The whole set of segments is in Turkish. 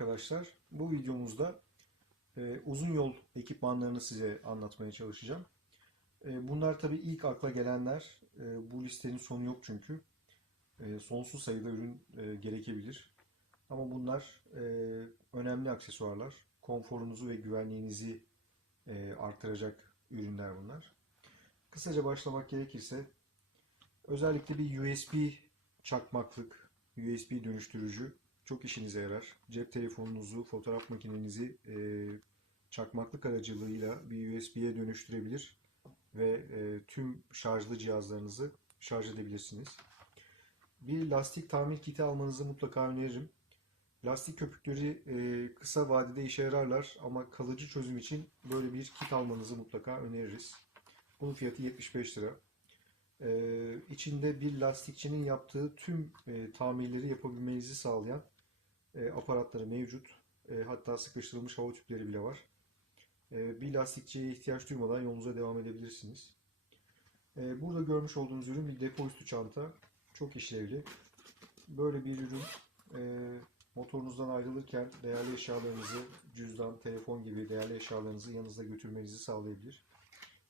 arkadaşlar. Bu videomuzda e, uzun yol ekipmanlarını size anlatmaya çalışacağım. E, bunlar tabii ilk akla gelenler. E, bu listenin sonu yok çünkü. E, sonsuz sayıda ürün e, gerekebilir. Ama bunlar e, önemli aksesuarlar. Konforunuzu ve güvenliğinizi e, artıracak ürünler bunlar. Kısaca başlamak gerekirse özellikle bir USB çakmaklık, USB dönüştürücü çok işinize yarar. Cep telefonunuzu, fotoğraf makinenizi e, çakmaklık aracılığıyla bir USB'ye dönüştürebilir ve e, tüm şarjlı cihazlarınızı şarj edebilirsiniz. Bir lastik tamir kiti almanızı mutlaka öneririm. Lastik köpükleri e, kısa vadede işe yararlar ama kalıcı çözüm için böyle bir kit almanızı mutlaka öneririz. Bunun fiyatı 75 lira. Ee, içinde bir lastikçinin yaptığı tüm e, tamirleri yapabilmenizi sağlayan e, aparatları mevcut. E, hatta sıkıştırılmış hava tüpleri bile var. E, bir lastikçiye ihtiyaç duymadan yolunuza devam edebilirsiniz. E, burada görmüş olduğunuz ürün bir depo üstü çanta. Çok işlevli. Böyle bir ürün e, motorunuzdan ayrılırken değerli eşyalarınızı, cüzdan, telefon gibi değerli eşyalarınızı yanınızda götürmenizi sağlayabilir.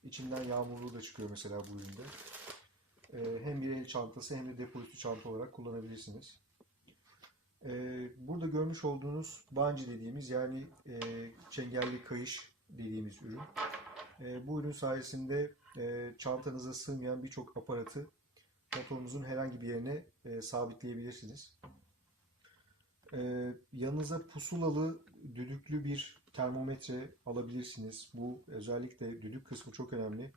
İçinden yağmurluğu da çıkıyor mesela bu üründe. Ee, hem bir el çantası hem de depo üstü çanta olarak kullanabilirsiniz. Ee, burada görmüş olduğunuz bungee dediğimiz yani e, çengelli kayış dediğimiz ürün. Ee, bu ürün sayesinde e, çantanıza sığmayan birçok aparatı motorunuzun herhangi bir yerine e, sabitleyebilirsiniz. Ee, yanınıza pusulalı düdüklü bir termometre alabilirsiniz. Bu özellikle düdük kısmı çok önemli.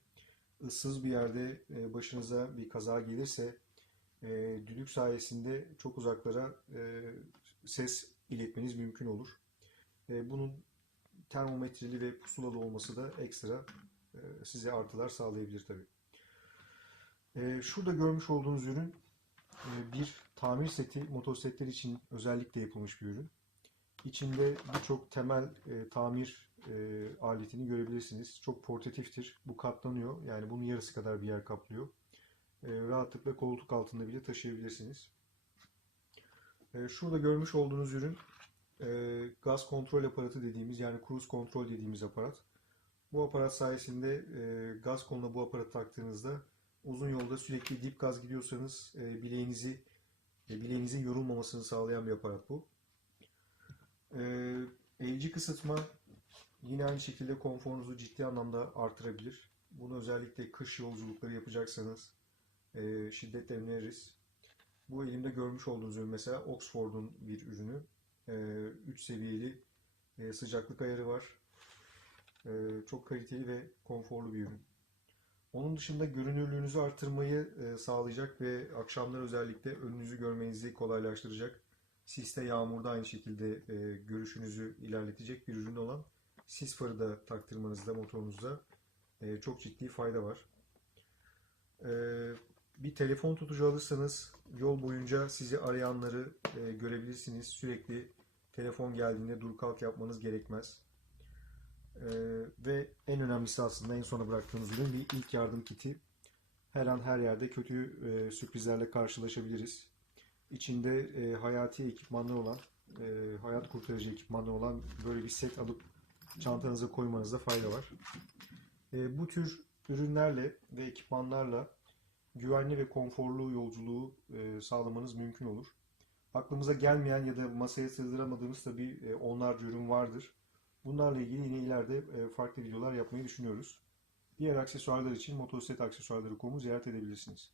Issız bir yerde başınıza bir kaza gelirse e, düdük sayesinde çok uzaklara e, ses iletmeniz mümkün olur. E, bunun termometreli ve pusulalı olması da ekstra e, size artılar sağlayabilir tabii. E, şurada görmüş olduğunuz ürün e, bir tamir seti, motosikletler için özellikle yapılmış bir ürün. İçinde birçok temel e, tamir e, aletini görebilirsiniz. Çok portatiftir. Bu katlanıyor. Yani bunun yarısı kadar bir yer kaplıyor. E, rahatlıkla koltuk altında bile taşıyabilirsiniz. E, şurada görmüş olduğunuz ürün e, gaz kontrol aparatı dediğimiz yani cruise kontrol dediğimiz aparat. Bu aparat sayesinde gaz koluna bu aparatı taktığınızda uzun yolda sürekli dip gaz gidiyorsanız bileğinizi bileğinizin yorulmamasını sağlayan bir aparat bu. E, elci kısıtma yine aynı şekilde konforunuzu ciddi anlamda artırabilir. Bunu özellikle kış yolculukları yapacaksanız e, şiddetle öneririz. Bu elimde görmüş olduğunuz ürün mesela Oxford'un bir ürünü. 3 seviyeli e, sıcaklık ayarı var. E, çok kaliteli ve konforlu bir ürün. Onun dışında görünürlüğünüzü artırmayı e, sağlayacak ve akşamlar özellikle önünüzü görmenizi kolaylaştıracak. Siste, yağmurda aynı şekilde e, görüşünüzü ilerletecek bir ürün olan sis farı da taktırmanızda motorunuzda e, çok ciddi fayda var. E, bir telefon tutucu alırsanız yol boyunca sizi arayanları e, görebilirsiniz. Sürekli telefon geldiğinde dur kalk yapmanız gerekmez. Ee, ve en önemlisi aslında en sona bıraktığımız ürün bir ilk yardım kiti. Her an her yerde kötü e, sürprizlerle karşılaşabiliriz. İçinde e, hayati ekipmanlar olan, e, hayat kurtarıcı ekipmanlar olan böyle bir set alıp çantanıza koymanızda fayda var. E, bu tür ürünlerle ve ekipmanlarla güvenli ve konforlu yolculuğu e, sağlamanız mümkün olur. Aklımıza gelmeyen ya da masaya sığdıramadığımız tabii e, onlarca ürün vardır. Bunlarla ilgili yine ileride e, farklı videolar yapmayı düşünüyoruz. Diğer aksesuarlar için motosiklet aksesuarları.com'u ziyaret edebilirsiniz.